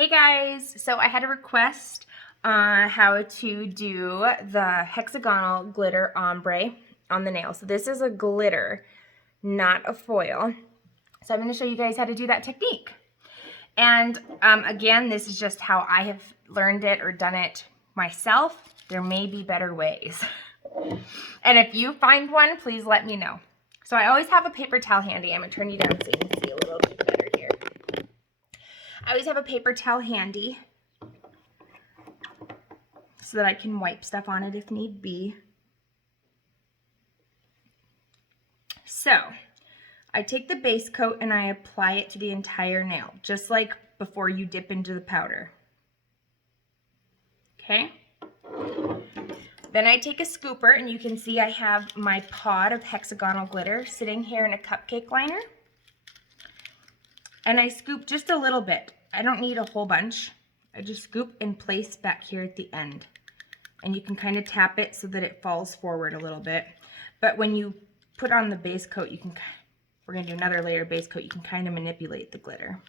Hey guys, so I had a request on how to do the hexagonal glitter ombre on the nail. So this is a glitter, not a foil. So I'm going to show you guys how to do that technique. And again, this is just how I have learned it or done it myself. There may be better ways. And if you find one, please let me know. So I always have a paper towel handy. I'm going to turn you down so you can see a little bit better here. I always have a paper towel handy so that I can wipe stuff on it if need be. So I take the base coat and I apply it to the entire nail, just like before you dip into the powder. Okay? Then I take a scooper, and you can see I have my pod of hexagonal glitter sitting here in a cupcake liner. And I scoop just a little bit. I don't need a whole bunch. I just scoop and place back here at the end. And you can kind of tap it so that it falls forward a little bit. But when you put on the base coat, we're going to do another layer of base coat, you can kind of manipulate the glitter.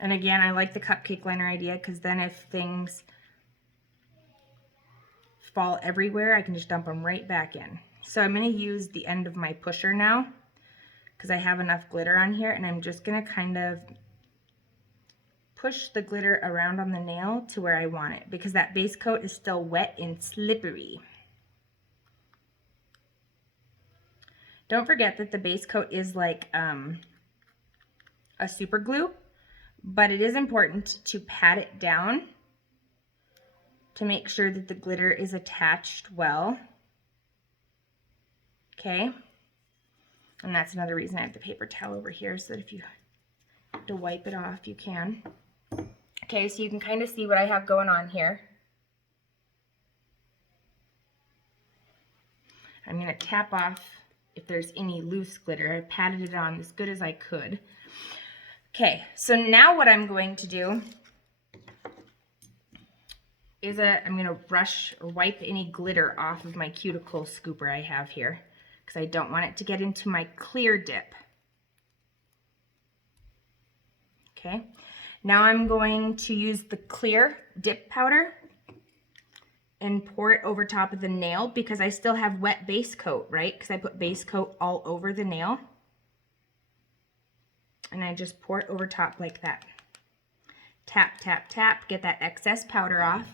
And again, I like the cupcake liner idea because then if things fall everywhere, I can just dump them right back in. So I'm going to use the end of my pusher now because I have enough glitter on here, and I'm just going to kind of push the glitter around on the nail to where I want it because that base coat is still wet and slippery. Don't forget that the base coat is like a super glue, but it is important to pat it down to make sure that the glitter is attached well. Okay, and that's another reason I have the paper towel over here so that if you have to wipe it off, you can. Okay, so you can kind of see what I have going on here. I'm going to tap off if there's any loose glitter. I patted it on as good as I could. Okay, so now what I'm going to do is I'm going to brush or wipe any glitter off of my cuticle scooper I have here because I don't want it to get into my clear dip. Okay, now I'm going to use the clear dip powder and pour it over top of the nail because I still have wet base coat, right? Because I put base coat all over the nail. And I just pour it over top like that. Tap, tap, tap, get that excess powder off.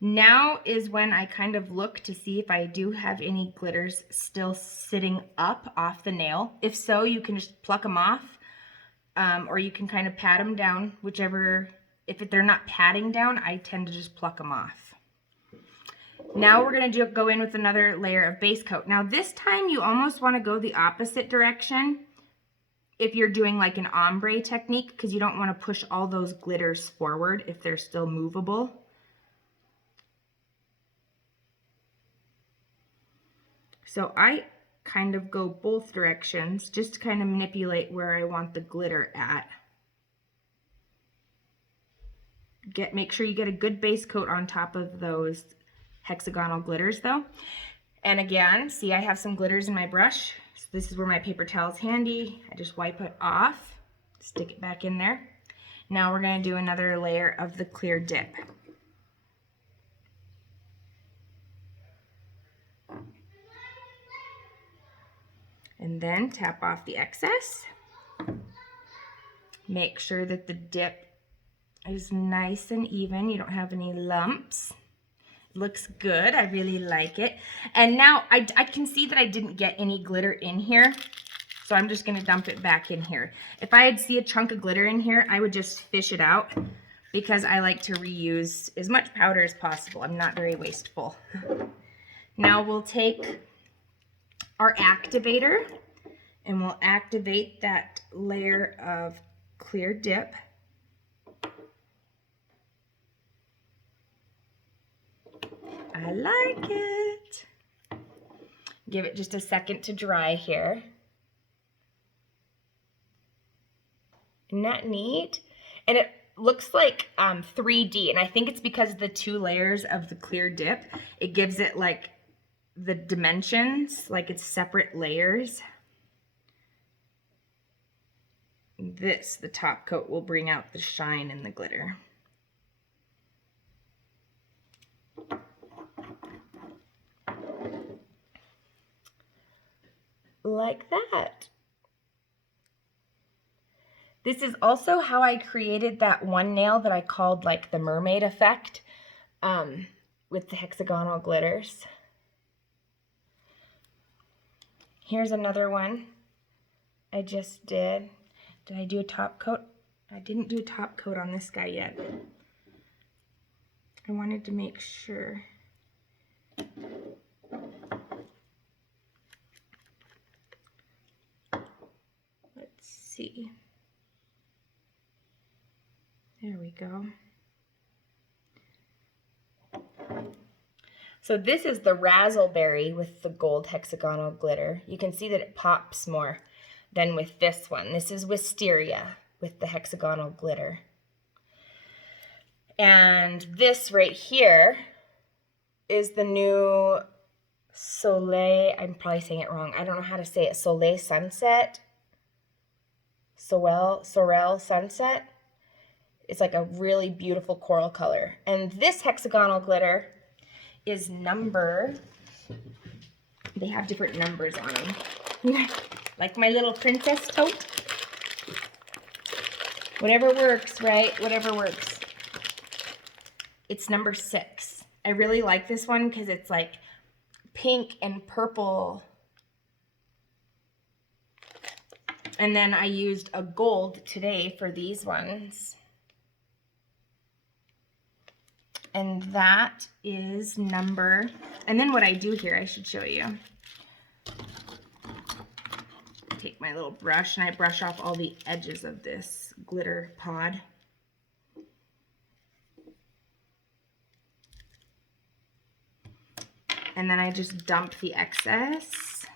Now is when I kind of look to see if I do have any glitters still sitting up off the nail. If so, you can just pluck them off, or you can kind of pat them down, whichever. If they're not patting down, I tend to just pluck them off. Now we're going to go in with another layer of base coat. Now this time you almost want to go the opposite direction if you're doing like an ombre technique, because you don't want to push all those glitters forward if they're still movable. So I kind of go both directions just to kind of manipulate where I want the glitter at. Make sure you get a good base coat on top of those hexagonal glitters though. And again, see I have some glitters in my brush. So this is where my paper towel is handy. I just wipe it off, stick it back in there. Now we're going to do another layer of the clear dip. And then tap off the excess. Make sure that the dip is nice and even. You don't have any lumps. Looks good. I really like it. And now I can see that I didn't get any glitter in here. So I'm just going to dump it back in here. If I had see a chunk of glitter in here, I would just fish it out because I like to reuse as much powder as possible. I'm not very wasteful. Now we'll take our activator and we'll activate that layer of clear dip. I like it. Give it just a second to dry here. Isn't that neat? And it looks like 3D, and I think it's because of the two layers of the clear dip. It gives it like the dimensions, like it's separate layers. this, the top coat, will bring out the shine in the glitter. Like that. This is also how I created that one nail that I called like the mermaid effect with the hexagonal glitters. Here's another one I just did. Did I do a top coat? I didn't do a top coat on this guy yet. I wanted to make sure. Let's see. There we go. So this is the razzleberry with the gold hexagonal glitter. You can see that it pops more than with this one. This is wisteria with the hexagonal glitter. And this right here is the new Soleil, I'm probably saying it wrong. I don't know how to say it. Soleil Sunset. Sorel Sunset. It's like a really beautiful coral color. And this hexagonal glitter is number, they have different numbers on them. Like my little princess tote. Whatever works, right? Whatever works. It's number 6. I really like this one because it's like pink and purple. And then I used a gold today for these ones. And that is number, and then what I do here, I should show you. Take my little brush and I brush off all the edges of this glitter pod. And then I just dump the excess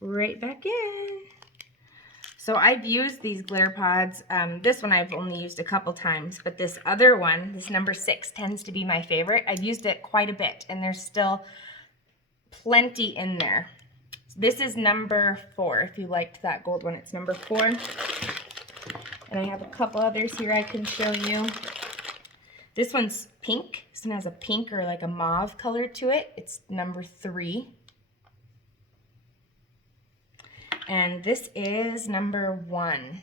right back in. So I've used these glitter pods. This one I've only used a couple times, but this other one, this number 6, tends to be my favorite. I've used it quite a bit, and there's still plenty in there. This is number 4. If you liked that gold one, it's number 4. And I have a couple others here I can show you. This one's pink. This one has a pink or like a mauve color to it. It's number 3. And this is number 1.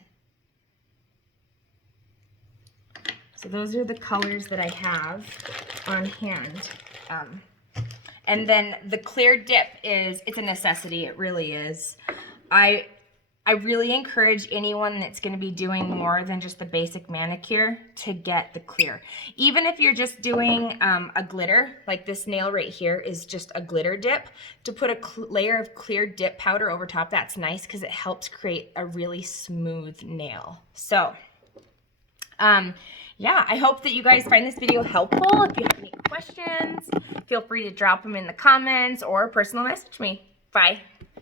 So those are the colors that I have on hand. And then the clear dip it's a necessity. It really is. I really encourage anyone that's going to be doing more than just the basic manicure to get the clear. Even if you're just doing a glitter, like this nail right here is just a glitter dip, to put a layer of clear dip powder over top, that's nice because it helps create a really smooth nail. So, yeah, I hope that you guys find this video helpful. If you have any questions, feel free to drop them in the comments or personal message me. Bye.